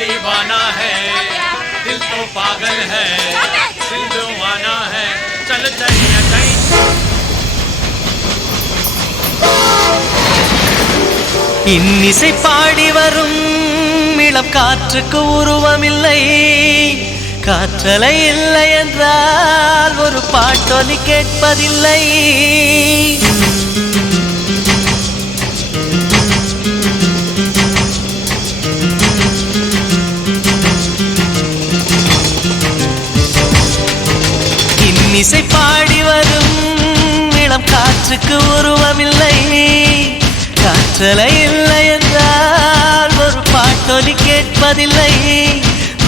दीवाना है, दिल तो पागल है, दिल दीवाना है, चल चलिए कहीं। இன்னிசை பாடி வரும் இளம் காற்றுக்கு உருவமில்லை, காற்றலை இல்லை என்றால் ஒரு பாட்டொலி கேட்பதில்லை. இன்னிசை பாடி வரும் இளம் காற்றுக்கு உருவமில்லை, காற்றலை இல்லை என்றால் ஒரு பாட்டொலி கேட்பதில்லை.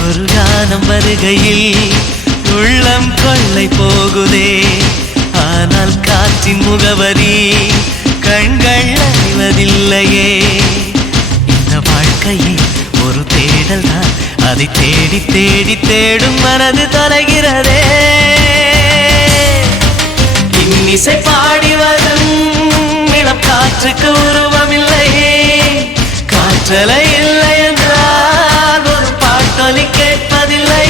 ஒரு கானம் வருகையில் உள்ளம் கொள்ளை போகுதே, ஆனால் காற்றின் முகவரி கண்கள் அறிவதில்லையே. இந்த வாழ்க்கையே ஒரு தேடல் தான், அதை தேடி தேடி தேடும் மனது தொலைகிறதே. இன்னிசை பாடி வரும் இளம் காற்றுக்கு உருவமில்லை, காற்றலை இல்லை என்றால் ஒரு பாட்டொலி கேட்பதில்லை.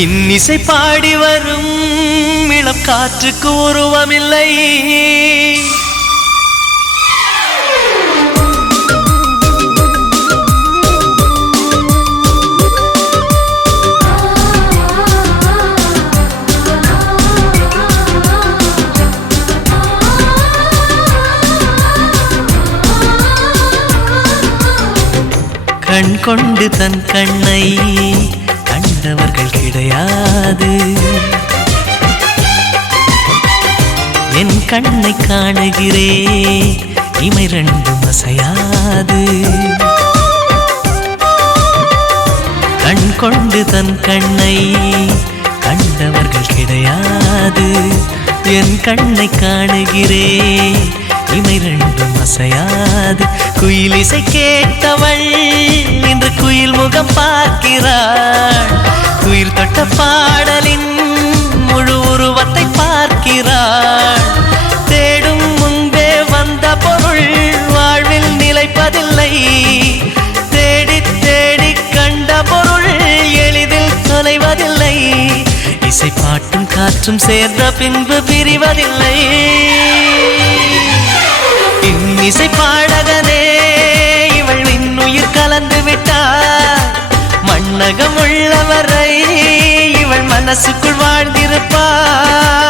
இன்னிசை பாடி வரும் இளம் காற்றுக்கு உருவமில்லை, கண் கொண்டு தன் கண்ணை கண்டவர்கள் கிடையாது. என் கண்ணை காணுகிறே, இமை ரெண்டும் அசையாது. கண் கொண்டு தன் கண்ணை கண்டவர்கள் கிடையாது. என் கண்ணை காணுகிறே, இமை ரெண்டும் அசையாது. குயிலிசை கேட்டவள் இன்று குயில் முகம் பார்க்கிறாள், குயில் தொட்ட பாடலின் முழு உருவத்தை பார்க்கிறாள். தேடும் முன்பே வந்த பொருள் வாழ்வில் நிலைப்பதில்லை, தேடி தேடி கண்ட பொருள் எளிதில் தொலைவதில்லை. இசை பாட்டும் காற்றும் சேர்ந்த பின்பு பிரிவதில்லை. இன்னிசை பாடகனே இவள் இன்னுயிர் கலந்து விட்டாள், மண்ணகம் உள்ளவரை இவள் மனசுக்குள் வாழ்ந்திருப்பாள்.